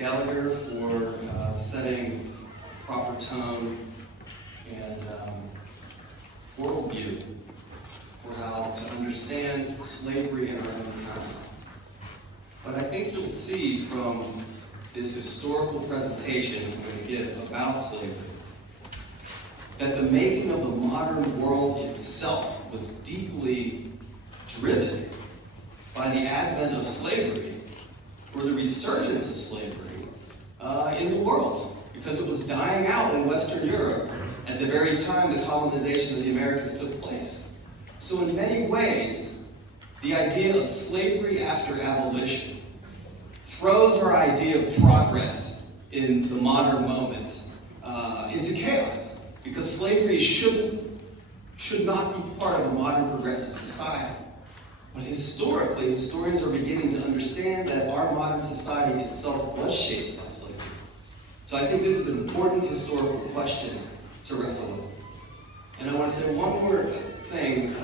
Gallagher for setting proper tone and worldview for how to understand slavery in our own time. But I think you'll see from this historical presentation I'm going to give about slavery that the making of the modern world itself was deeply driven by the advent of slavery, or the resurgence of slavery in the world, because it was dying out in Western Europe at the very time the colonization of the Americas took place. So in many ways, the idea of slavery after abolition throws our idea of progress in the modern moment into chaos, because slavery should not be part of a modern progressive society. But historically, historians are beginning to understand that our modern society itself was shaped by slavery. So I think this is an important historical question to wrestle with. And I want to say one more thing.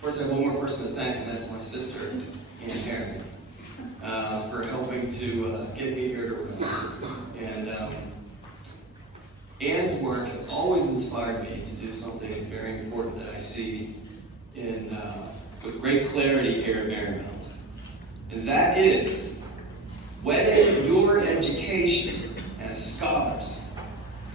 First, I have one more person to thank, and that's my sister, Ann Harry, for helping to get me here to remember. And Ann's work has always inspired me to do something very important that I see with great clarity here at Marymount. And that is wedding your education as scholars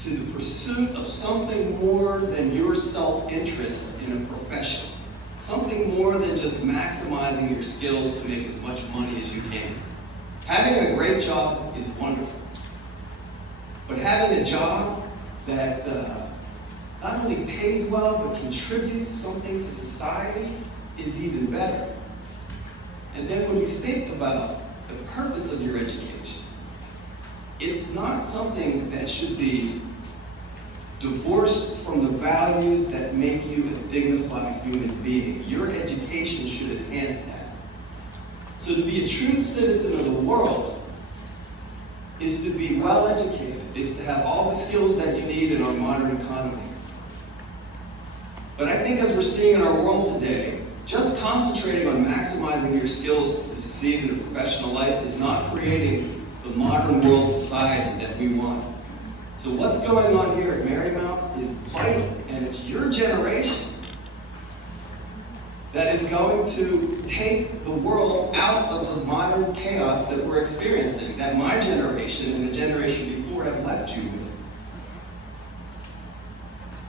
to the pursuit of something more than your self-interest in a profession. Something more than just maximizing your skills to make as much money as you can. Having a great job is wonderful. But having a job that not only pays well, but contributes something to society is even better. And then when you think about the purpose of your education, it's not something that should be divorced from the values that make you a dignified human being. Your education should enhance that. So to be a true citizen of the world is to be well educated, is to have all the skills that you need in our modern economy. But I think as we're seeing in our world today, just concentrating on maximizing your skills to succeed in a professional life is not creating the modern world society that we want. So what's going on here at Marymount is vital, and it's your generation that is going to take the world out of the modern chaos that we're experiencing, that my generation and the generation before have left you with.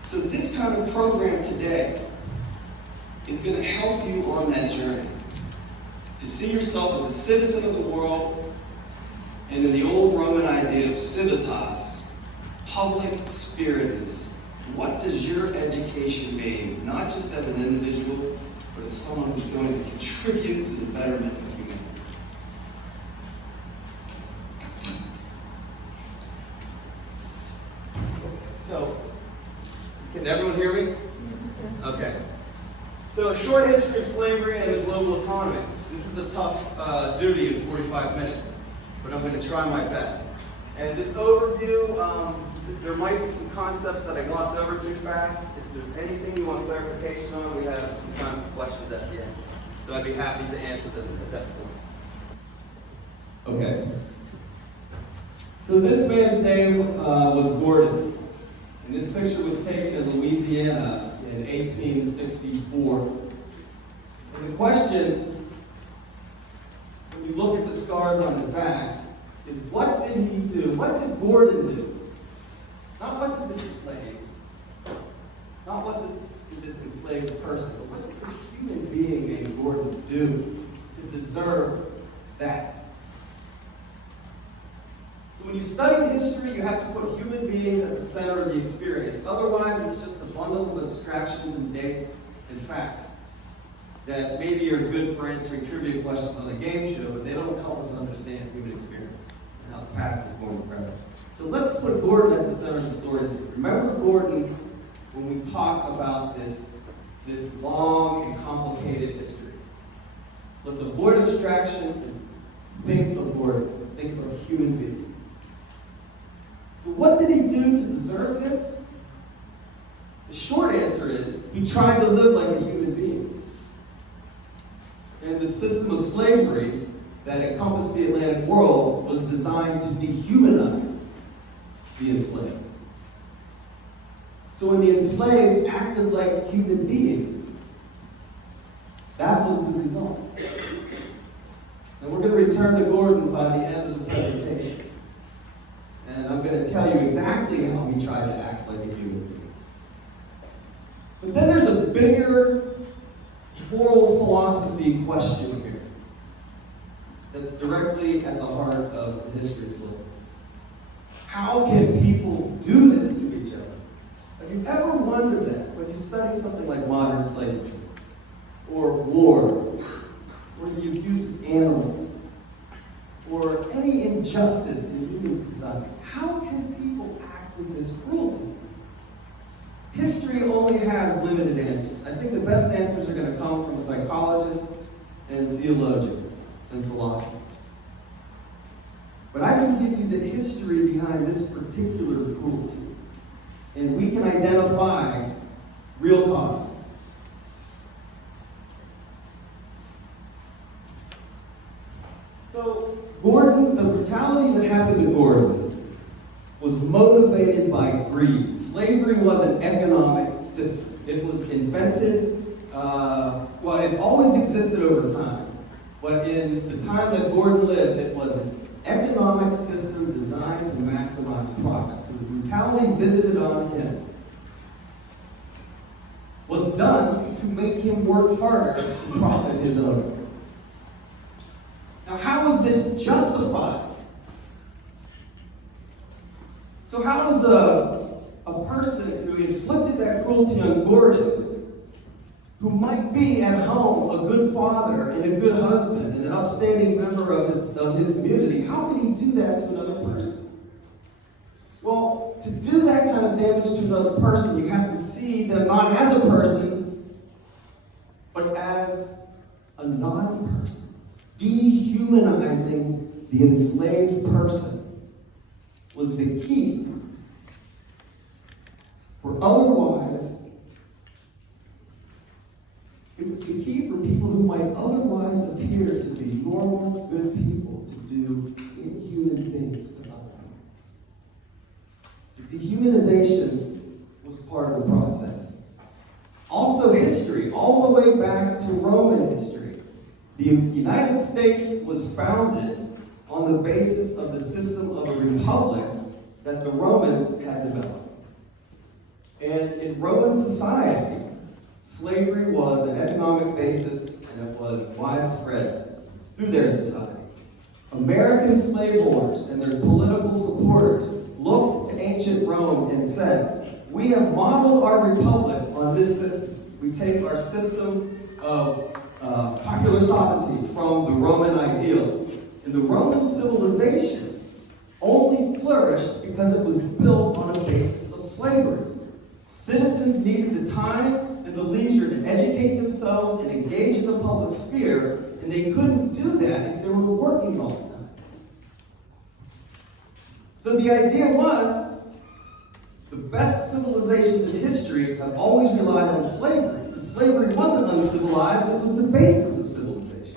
So this kind of program today is going to help you on that journey to see yourself as a citizen of the world, and in the old Roman idea of civitas, public spiritedness. What does your education mean? Not just as an individual, but as someone who's going to contribute to the betterment of humanity. So, can everyone hear me? Okay. So a short history of slavery and the global economy. This is a tough duty in 45 minutes, but I'm going to try my best. And this overview, there might be some concepts that I gloss over too fast. If there's anything you want clarification on, we have some time for questions at the end. So I'd be happy to answer them at that point. Okay. So this man's name was Gordon. And this picture was taken in Louisiana in 1864. And the question, when you look at the scars on his back, is what did he do? What did Gordon do? Not what did this slave, not what did this enslaved person, but what did this human being named Gordon do to deserve that? So when you study history, you have to put human beings at the center of the experience. Otherwise, it's just a bundle of abstractions and dates and facts that maybe are good for answering trivia questions on a game show, but they don't help us understand human experience and how the past is going to present. So let's put Gordon at the center of the story. Remember Gordon when we talk about this long and complicated history. Let's avoid abstraction and think of Gordon. Think of a human being. So what did he do to deserve this? The short answer is he tried to live like a human being. And the system of slavery that encompassed the Atlantic world was designed to dehumanize the enslaved. So when the enslaved acted like human beings, that was the result. And we're going to return to Gordon by the end of the presentation. And I'm going to tell you exactly how he tried to act like a human being. But then there's a bigger moral philosophy question here that's directly at the heart of the history of slavery. How can people do this to each other? Have you ever wondered that when you study something like modern slavery, or war, or the abuse of animals, or any injustice in human society? How can people act with this cruelty? History only has limited answers. I think the best answers are going to come from psychologists and theologians and philosophers. But I can give you the history behind this particular cruelty, and we can identify real causes. So, Gordon, the brutality that happened to Gordon was motivated by greed. Slavery was an economic system. It was invented, well, it's always existed over time. But in the time that Gordon lived, it was an economic system designed to maximize profits. So the brutality visited on him was done to make him work harder to profit his owner. Now, how is this justified? So how does a person who inflicted that cruelty on Gordon, who might be at home a good father and a good husband and an upstanding member of his community, how can he do that to another person? Well, to do that kind of damage to another person, you have to see them not as a person, but as a non-person. Dehumanizing the enslaved person was the key. For otherwise, it was the key for people who might otherwise appear to be normal, good people to do inhuman things to others. So dehumanization was part of the process. Also history, all the way back to Roman history. The United States was founded on the basis of the system of a republic that the Romans had developed. And in Roman society, slavery was an economic basis and it was widespread through their society. American slaveholders and their political supporters looked to ancient Rome and said, we have modeled our republic on this system. We take our system of popular sovereignty from the Roman ideal. And the Roman civilization only flourished because it was built on a basis of slavery. Citizens needed the time and the leisure to educate themselves and engage in the public sphere, and they couldn't do that if they were working all the time. So the idea was, the best civilizations in history have always relied on slavery. So slavery wasn't uncivilized, it was the basis of civilization.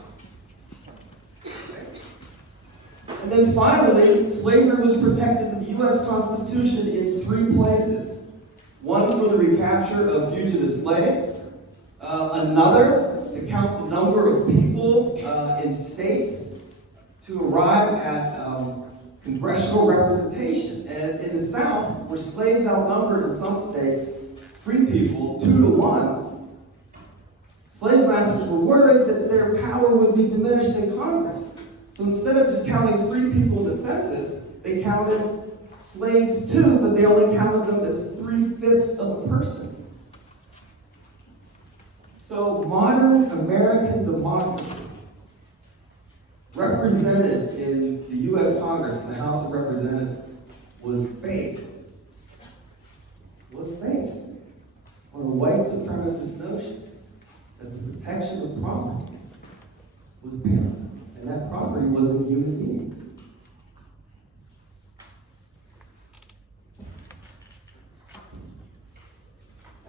And then finally, slavery was protected in the U.S. Constitution in 3 places. One for the recapture of fugitive slaves, another to count the number of people in states to arrive at congressional representation. And in the South, where slaves outnumbered in some states free people 2-to-1, slave masters were worried that their power would be diminished in Congress. So instead of just counting free people in the census, they counted slaves too, but they only counted them as 3/5 of a person. So modern American democracy, represented in the U.S. Congress and the House of Representatives, was based on a white supremacist notion that the protection of property was paramount, and that property wasn't human beings.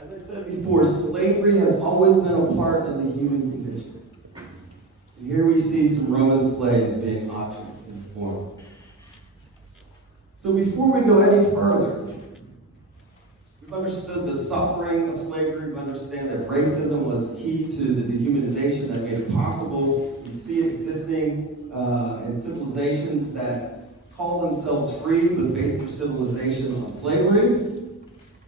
As I said before, slavery has always been a part of the human condition. And here we see some Roman slaves being auctioned in form. So before we go any further, we've understood the suffering of slavery. We understand that racism was key to the dehumanization that made it possible. You see it existing in civilizations that call themselves free but base their civilization on slavery.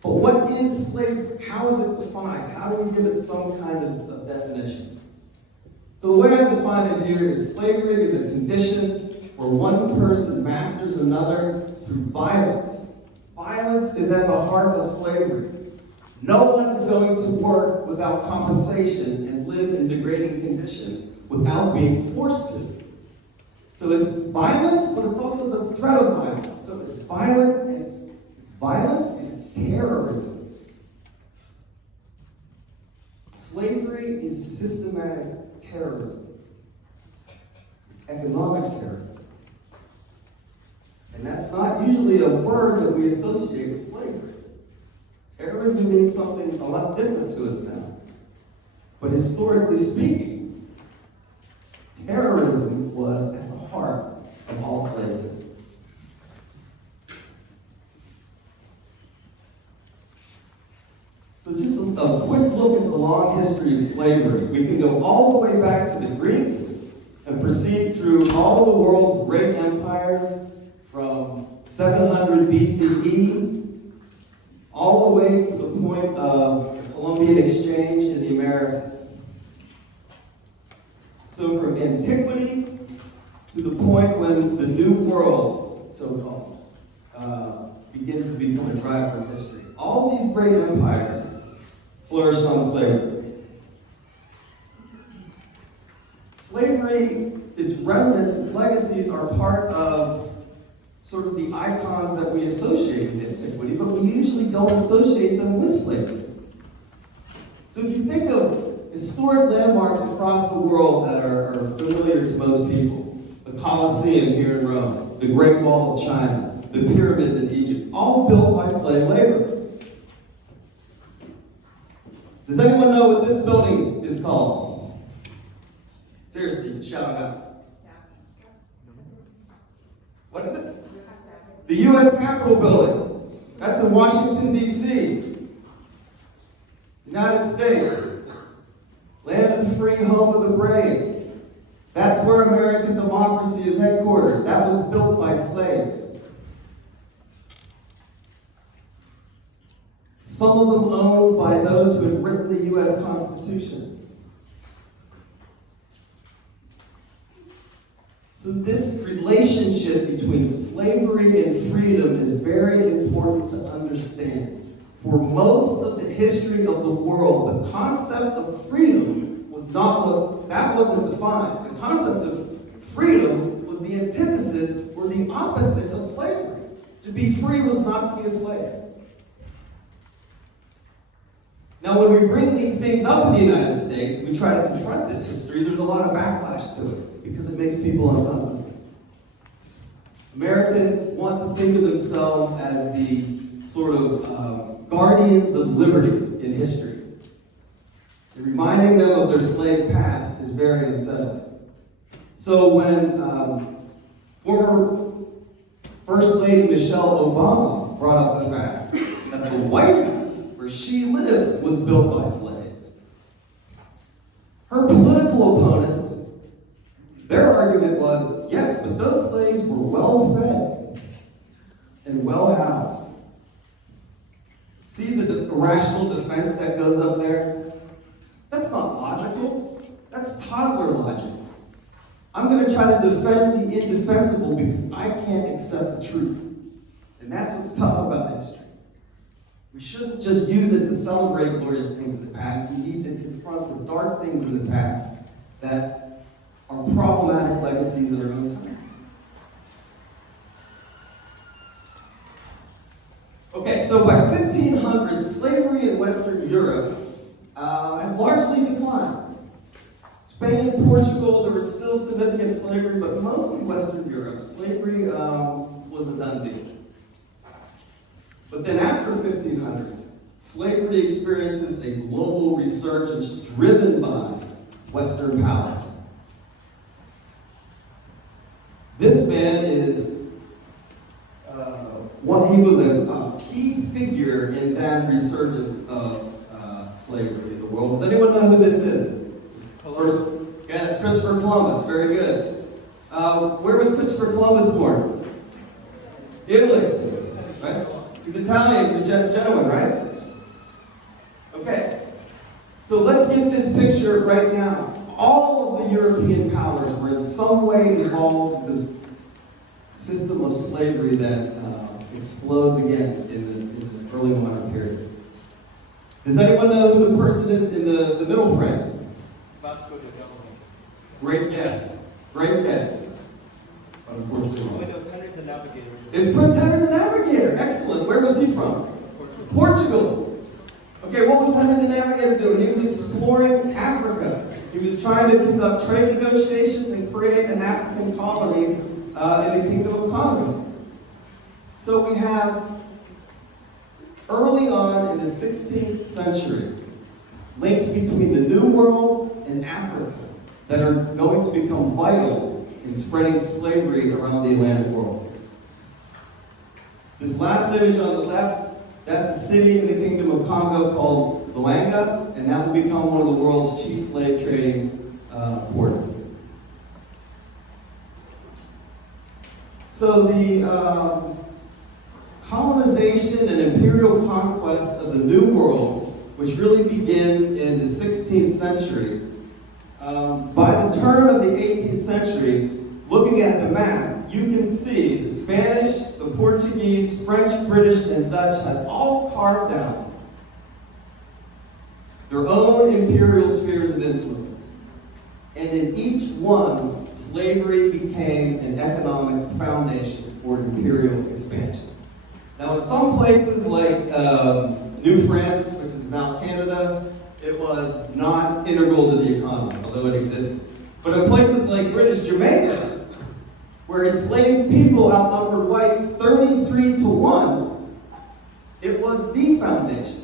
But what is slavery? How is it defined? How do we give it some kind of definition? So the way I've defined it here is slavery is a condition where one person masters another through violence. Violence is at the heart of slavery. No one is going to work without compensation and live in degrading conditions without being forced to. So it's violence, but it's also the threat of violence. So it's violent, and it's violence, and it's terrorism. Slavery is systematic terrorism. It's economic terrorism. And that's not usually a word that we associate with slavery. Terrorism means something a lot different to us now. But historically speaking, terrorism was at the heart of all slave systems. So just a quick look at the long history of slavery. We can go all the way back to the Greeks and proceed through all the world's great empires from 700 BCE all the way to the point of the Columbian Exchange in the Americas. So from antiquity to the point when the New World, so-called, begins to become a driver of history. All these great empires flourished on slavery. Slavery, its remnants, its legacies are part of sort of the icons that we associate with antiquity, but we usually don't associate them with slavery. So if you think of historic landmarks across the world that are familiar to most people, the Colosseum here in Rome, the Great Wall of China, the pyramids in Egypt, all built by slave labor. Does anyone know what this building is called? Seriously, shout it out. What is it? The U.S. Capitol Building. That's in Washington, D.C. United States. Land of the free, home of the brave. That's where American democracy is headquartered. That was built by slaves. Some of them owned by those who had written the U.S. Constitution. So this relationship between slavery and freedom is very important to understand. For most of the history of the world, the concept of freedom was not what, that wasn't defined. The concept of freedom was the antithesis or the opposite of slavery. To be free was not to be a slave. Now, when we bring these things up in the United States, we try to confront this history, there's a lot of backlash to it because it makes people uncomfortable. Americans want to think of themselves as the sort of guardians of liberty in history. And reminding them of their slave past is very unsettling. So when former First Lady Michelle Obama brought up the fact that the White House, where she lived, was built by slaves, her political opponents, their argument was, yes, but those slaves were well-fed and well-housed. See the rational defense that goes up there? That's not logical. That's toddler logic. I'm going to try to defend the indefensible because I can't accept the truth. And that's what's tough about history. We shouldn't just use it to celebrate glorious things of the past. We need to confront the dark things in the past that are problematic legacies of our own time. Okay, so by 1500, slavery in Western Europe had largely declined. Spain and Portugal, there was still significant slavery, but mostly Western Europe, slavery was a done deal. But then after 1500, slavery experiences a global resurgence driven by Western powers. This man is he was a key figure in that resurgence of slavery in the world. Does anyone know who this is? Columbus. Yeah, it's Christopher Columbus. Very good. Where was Christopher Columbus born? Italy. Right? He's Italian. He's a Genoan, right? Okay. So let's get this picture right now. All of the European powers were in some way involved in this system of slavery that explodes again in the early modern period. Does anyone know who the person is in the middle frame? Vasco da Gama. Great guess. Great guess. But unfortunately wrong. It was Henry the Navigator. It's Prince Henry the Navigator. Excellent. Where was he from? Portugal. Okay, what was Henry the Navigator doing? He was exploring Africa. He was trying to conduct trade negotiations and create an African colony in the Kingdom of Congo. So we have, early on in the 16th century, links between the New World and Africa that are going to become vital in spreading slavery around the Atlantic world. This last image on the left, that's a city in the Kingdom of Congo called Luanga, and that will become one of the world's chief slave trading ports. So the colonization and imperial conquest of the New World, which really began in the 16th century, by the turn of the 18th century, looking at the map, you can see the Spanish, the Portuguese, French, British, and Dutch had all carved out their own imperial spheres of influence. And in each one, slavery became an economic foundation for imperial expansion. Now, in some places like New France, which is now Canada, it was not integral to the economy, although it existed. But in places like British Jamaica, where enslaved people outnumbered whites 33-1, it was the foundation.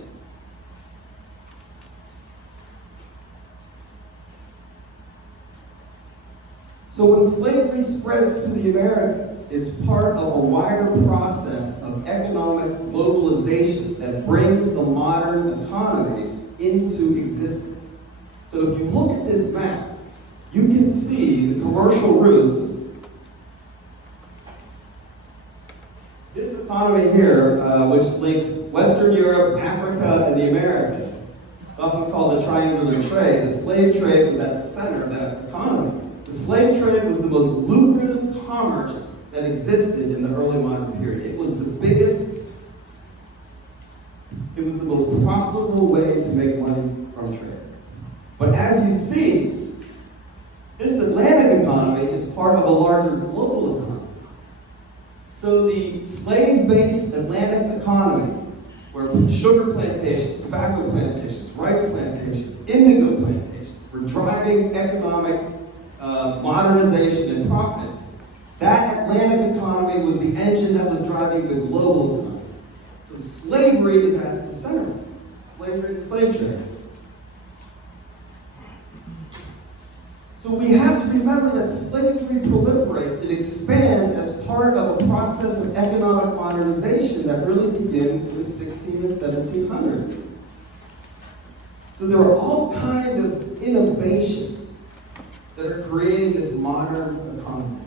So when slavery spreads to the Americas, it's part of a wider process of economic globalization that brings the modern economy into existence. So if you look at this map, you can see the commercial routes. This economy here, which links Western Europe, Africa, and the Americas, it's often called the triangular trade. The slave trade was at the center of that economy. The slave trade was the most lucrative commerce that existed in the early modern period. It was the biggest, it was the most profitable way to make money from trade. But as you see, this Atlantic economy is part of a larger global economy. So the slave-based Atlantic economy, where sugar plantations, tobacco plantations, rice plantations, indigo plantations were driving economic modernization and profits, that Atlantic economy was the engine that was driving the global economy. So slavery is at the center. Slavery and slave trade. So we have to remember that slavery proliferates, it expands as part of a process of economic modernization that really begins in the 1600s and 1700s. So there are all kinds of innovations that are creating this modern economy.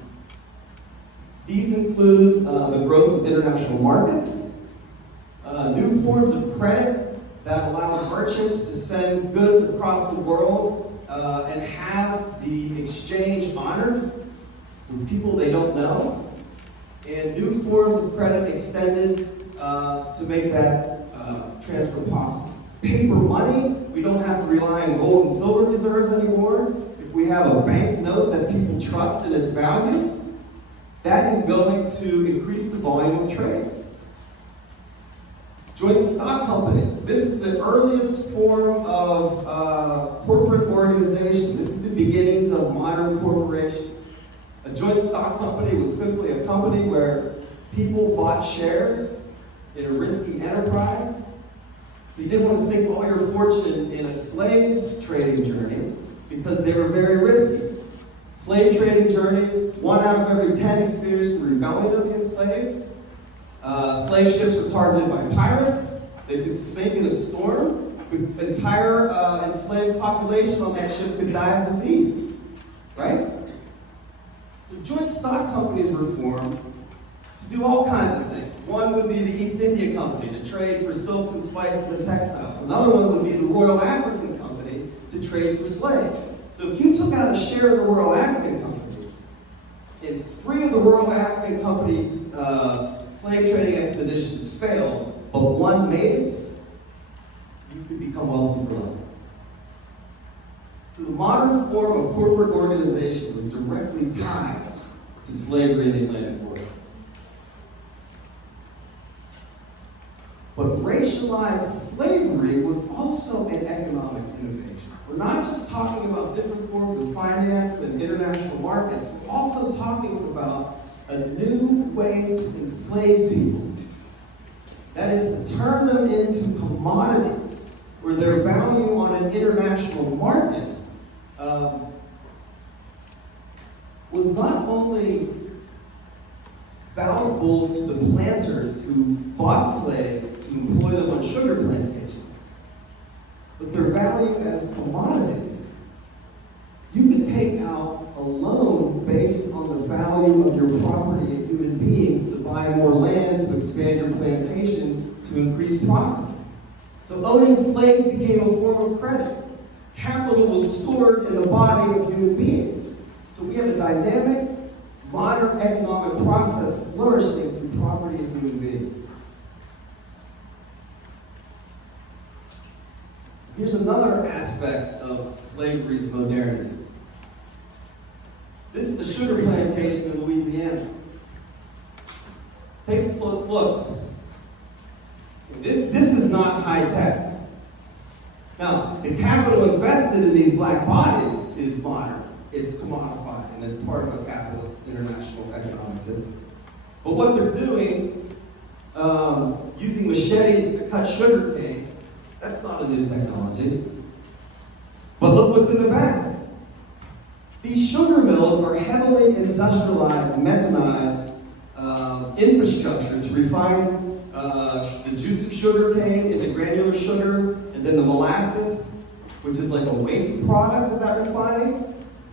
These include the growth of international markets, new forms of credit that allow merchants to send goods across the world and have the exchange honored with people they don't know, and new forms of credit extended to make that transfer possible. Paper money, we don't have to rely on gold and silver reserves anymore. If we have a bank note that people trust in its value, that is going to increase the volume of trade. Joint stock companies. This is the earliest form of corporate organization. This is the beginnings of modern corporations. A joint stock company was simply a company where people bought shares in a risky enterprise. So you didn't want to sink all your fortune in a slave trading journey because they were very risky. Slave trading journeys, 1 out of every 10 experienced the rebellion of the enslaved. Slave ships were targeted by pirates. They could sink in a storm. The entire enslaved population on that ship could die of disease, right? So joint stock companies were formed to do all kinds of things. One would be the East India Company to trade for silks and spices and textiles. Another one would be the Royal African Company to trade for slaves. So if you took out a share of the Royal African Company, and 3 of the Royal African Company slave trading expeditions failed, but 1 made it, you could become wealthy for life. So the modern form of corporate organization was directly tied to slavery in the Atlantic world. But racialized slavery was also an economic innovation. We're not just talking about different forms of finance and international markets, we're also talking about a new way to enslave people. That is to turn them into commodities where their value on an international market was not only valuable to the planters who bought slaves to employ them on sugar plantations, but their value as commodities. You could take out a loan based on the value of your property and human beings to buy more land, to expand your plantation, to increase profits. So owning slaves became a form of credit. Capital was stored in the body of human beings. So we have a dynamic, modern economic process flourishing through property of human beings. Here's another aspect of slavery's modernity. This is the sugar plantation in Louisiana. Take a close look. This is not high tech. Now, the capital invested in these black bodies is modern. It's commodified, and it's part of a capitalist international economic system. But what they're doing, using machetes to cut sugar cane, that's not a new technology. But look what's in the back. These sugar mills are heavily industrialized, mechanized infrastructure to refine the juice of sugar cane into granular sugar, and then the molasses, which is like a waste product of that refining,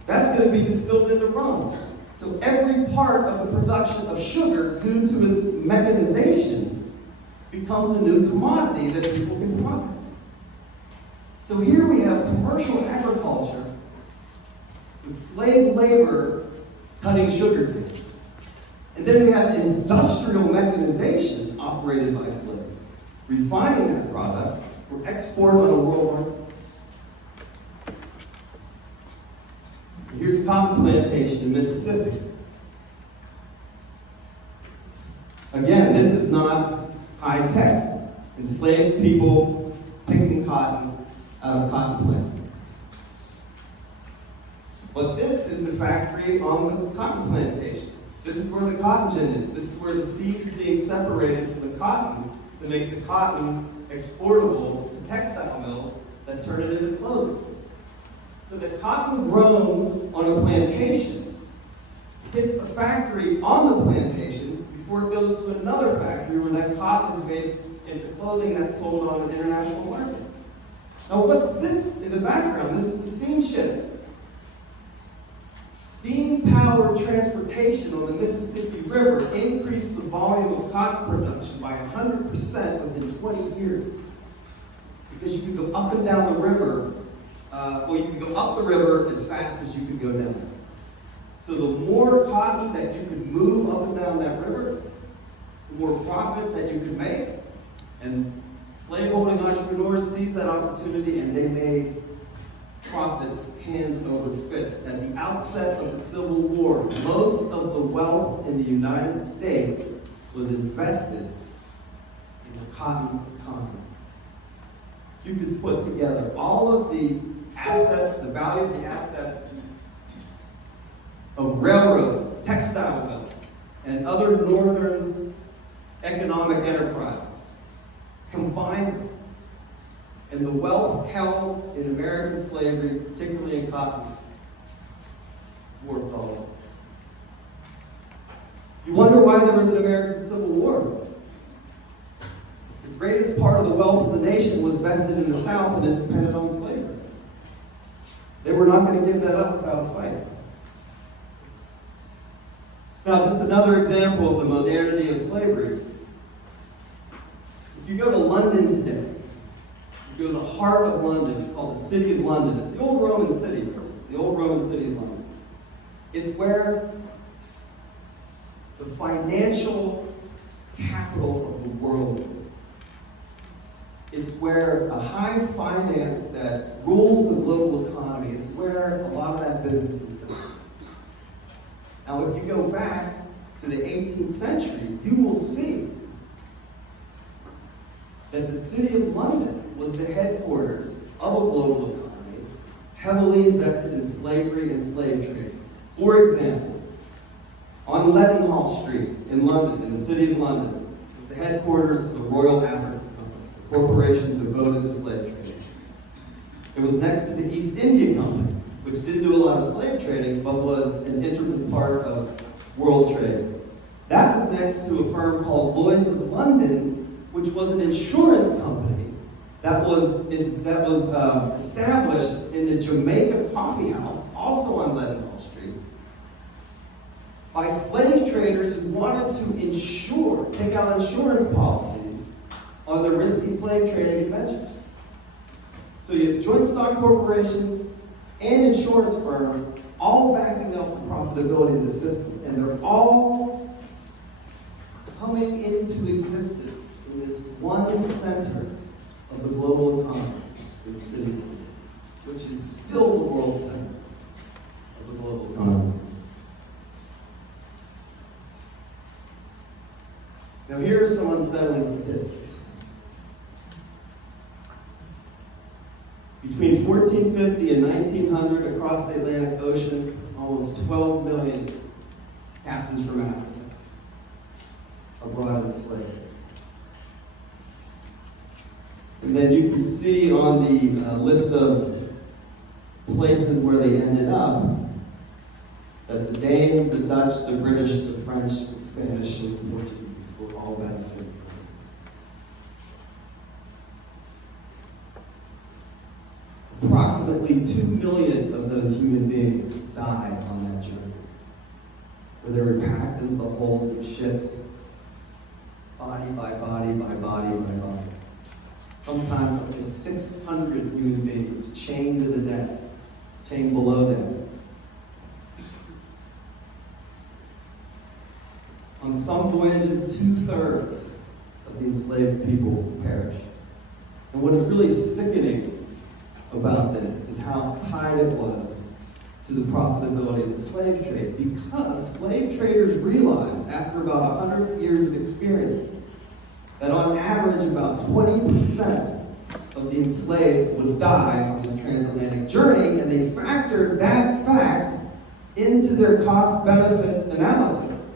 that's going to be distilled into rum. So every part of the production of sugar, due to its mechanization, becomes a new commodity that people can profit. So here we have commercial agriculture, the slave labor cutting sugar cane. And then we have industrial mechanization operated by slaves, refining that product for export on a world market. Here's a cotton plantation in Mississippi. Again, this is not high tech. Enslaved people picking cotton out of cotton plants. But this is the factory on the cotton plantation. This is where the cotton gin is. This is where the seed is being separated from the cotton to make the cotton exportable to textile mills that turn it into clothing. So the cotton grown on a plantation hits a factory on the plantation before it goes to another factory where that cotton is made into clothing that's sold on an international market. Now what's this in the background? This is the steamship. Steam-powered transportation on the Mississippi River increased the volume of cotton production by 100% within 20 years. Because you can go up and down the river, you can go up the river as fast as you can go down. So the more cotton that you could move up and down that river, the more profit that you could make. And slaveholding entrepreneurs seized that opportunity and they made profits hand over fist. At the outset of the Civil War, most of the wealth in the United States was invested in the cotton economy. You could put together all of the assets, the value of the assets of railroads, textile mills, and other northern economic enterprises, combine them, and the wealth held in American slavery, particularly in cotton, war followed. You wonder why there was an American Civil War. The greatest part of the wealth of the nation was vested in the South and it depended on slavery. They were not going to give that up without a fight. Now, just another example of the modernity of slavery. If you go to London today, you go to the heart of London, it's called the City of London. It's the old Roman city. It's the old Roman city of London. It's where the financial capital of the world is. It's where a high finance that rules the global economy, it's where a lot of that business is done. Now, if you go back to the 18th century, you will see that the City of London was the headquarters of a global economy, heavily invested in slavery and slave trade. For example, on Leadenhall Street in London, in the City of London, is the headquarters of the Royal African Company, a corporation devoted to slave trade. It was next to the East India Company, which didn't do a lot of slave trading, but was an integral part of world trade. That was next to a firm called Lloyd's of London, which was an insurance company that was established in the Jamaica Coffee House, also on Leadenhall Street, by slave traders who wanted to take out insurance policies on their risky slave trading adventures. So you have joint stock corporations and insurance firms all backing up the profitability of the system, and they're all coming into existence in this one center of the global economy, in the city, which is still the world center of the global economy. Now, here are some unsettling statistics. Between 1450 and 1900, across the Atlantic Ocean, almost 12 million captives from Africa are brought into slavery. And then you can see on the list of places where they ended up that the Danes, the Dutch, the British, the French, the Spanish, and the Portuguese were all benefiting from this. Approximately 2 million of those human beings died on that journey, where they were packed into the holds of ships, body by body by body by body. Sometimes up to 600 human beings chained to the decks, chained below them. On some voyages, 2/3 of the enslaved people perished. And what is really sickening about this is how tied it was to the profitability of the slave trade, because slave traders realized after about 100 years of experience that on average about 20% of the enslaved would die on this transatlantic journey, and they factored that fact into their cost-benefit analysis.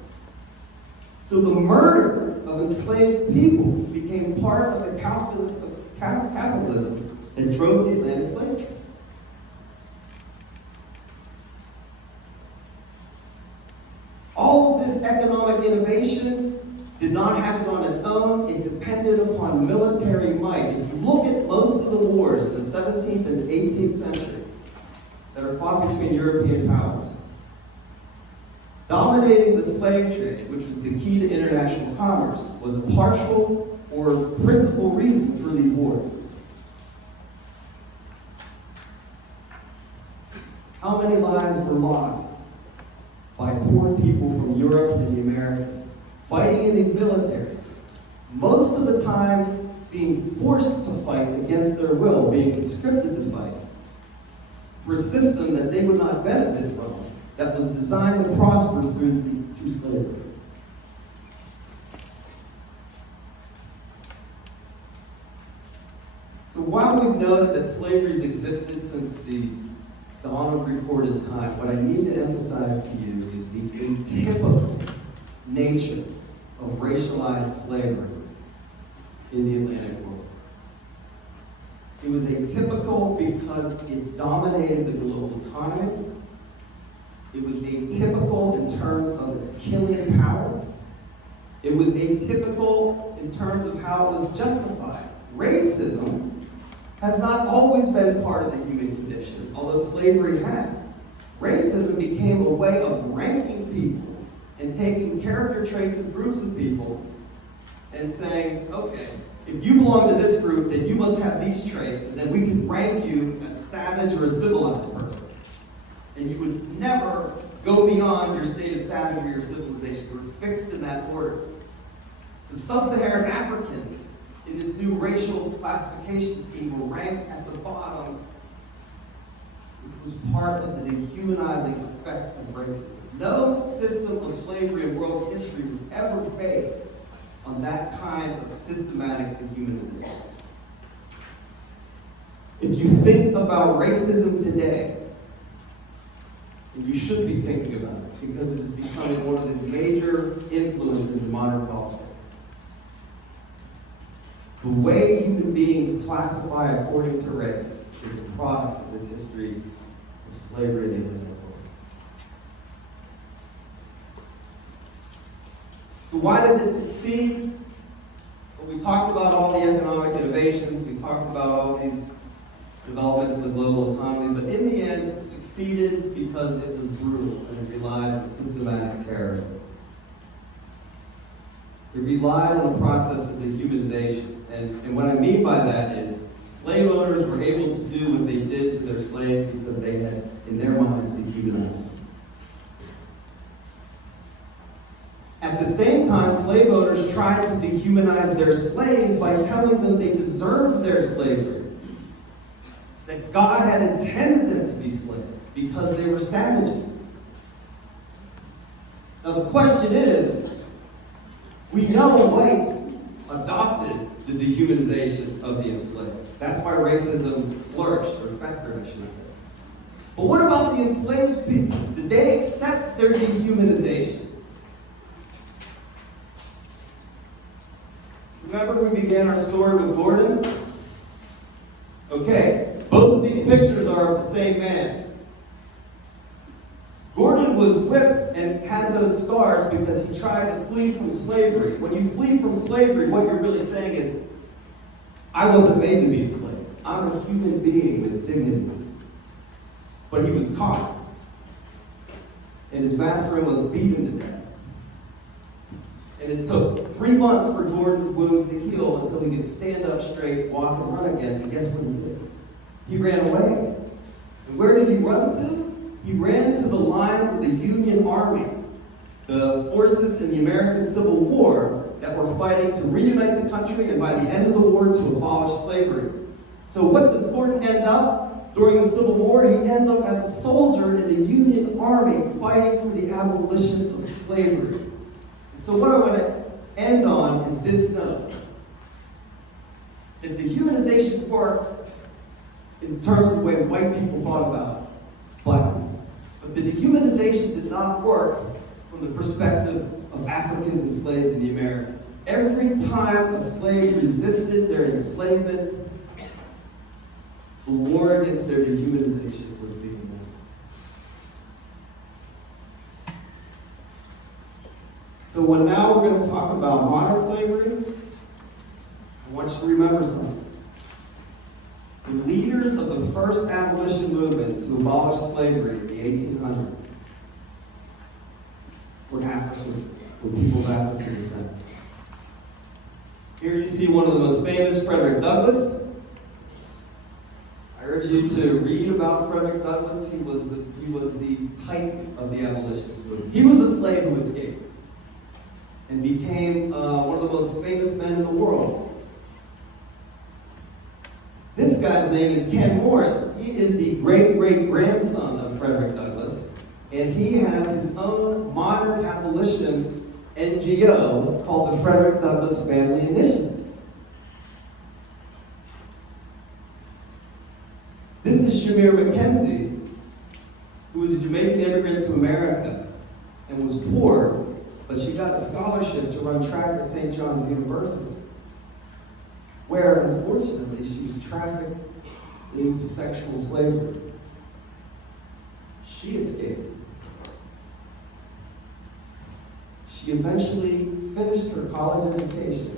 So the murder of enslaved people became part of the calculus of capitalism that drove the Atlantic slave trade. All of this economic innovation did not happen on its own. It depended upon military might. If you look at most of the wars in the 17th and 18th century that are fought between European powers, dominating the slave trade, which was the key to international commerce, was a partial or principal reason for these wars. How many lives were lost by poor people from Europe and the Americas fighting in these militaries? Most of the time being forced to fight against their will, being conscripted to fight for a system that they would not benefit from, that was designed to prosper through slavery. So while we've noted that slavery's existed since the dawn of recorded time, what I need to emphasize to you is the atypical nature of racialized slavery in the Atlantic world. It was atypical because it dominated the global economy. It was atypical in terms of its killing power. It was atypical in terms of how it was justified. Racism has not always been part of the human condition, although slavery has. Racism became a way of ranking people and taking character traits of groups of people and saying, okay, if you belong to this group, then you must have these traits, and then we can rank you as a savage or a civilized person. And you would never go beyond your state of savagery or civilization. You were fixed in that order. So sub-Saharan Africans in this new racial classification scheme were ranked at the bottom, which was part of the dehumanizing effect of racism. No system of slavery in world history was ever based on that kind of systematic dehumanization. If you think about racism today, and you should be thinking about it because it is becoming one of the major influences in modern politics. The way human beings classify according to race is a product of this history of slavery they live in. So why did it succeed? Well, we talked about all the economic innovations, we talked about all these developments in the global economy, but in the end, it succeeded because it was brutal and it relied on systematic terrorism. It relied on a process of dehumanization. And what I mean by that is slave owners were able to do what they did to their slaves because they had, in their minds, dehumanized them. At the same time, slave owners tried to dehumanize their slaves by telling them they deserved their slavery. That God had intended them to be slaves because they were savages. Now the question is, we know whites adopted the dehumanization of the enslaved. That's why racism flourished, or festered, I should say. But what about the enslaved people? Did they accept their dehumanization? Remember we began our story with Gordon? Okay, both of these pictures are of the same man. Gordon was whipped and had those scars because he tried to flee from slavery. When you flee from slavery, what you're really saying is, I wasn't made to be a slave. I'm a human being with dignity. But he was caught. And his master was beaten to death. And it took 3 months for Gordon's wounds to heal until he could stand up straight, walk and run again. And guess what he did? He ran away again. And where did he run to? He ran to the lines of the Union Army, the forces in the American Civil War that were fighting to reunite the country and by the end of the war to abolish slavery. So what does Gordon end up? During the Civil War, he ends up as a soldier in the Union Army fighting for the abolition of slavery. So what I want to end on is this note. That dehumanization worked in terms of the way white people thought about black people. But the dehumanization did not work from the perspective of Africans enslaved in the Americas. Every time a slave resisted their enslavement, the war against their dehumanization was being won. So when now we're going to talk about modern slavery, I want you to remember something. The leaders of the first abolition movement to abolish slavery in the 1800s were African, were people of African descent. Here you see one of the most famous, Frederick Douglass. I urge you to read about Frederick Douglass. He was the type of the abolitionist movement. He was a slave who escaped and became one of the most famous men in the world. This guy's name is Ken Morris. He is the great-great-grandson of Frederick Douglass, and he has his own modern abolition NGO called the Frederick Douglass Family Initiatives. This is Shamir McKenzie, who was a Jamaican immigrant to America and was poor, but she got a scholarship to run track at St. John's University, where, unfortunately, she was trafficked into sexual slavery. She escaped. She eventually finished her college education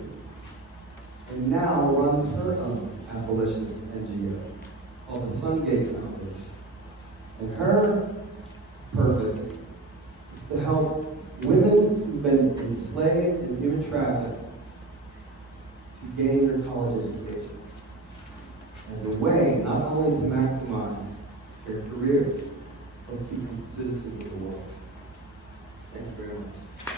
and now runs her own abolitionist NGO called the Sungate Foundation. And her purpose is to help women who've been enslaved and human trafficked to gain their college educations as a way not only to maximize their careers, but to become citizens of the world. Thank you very much.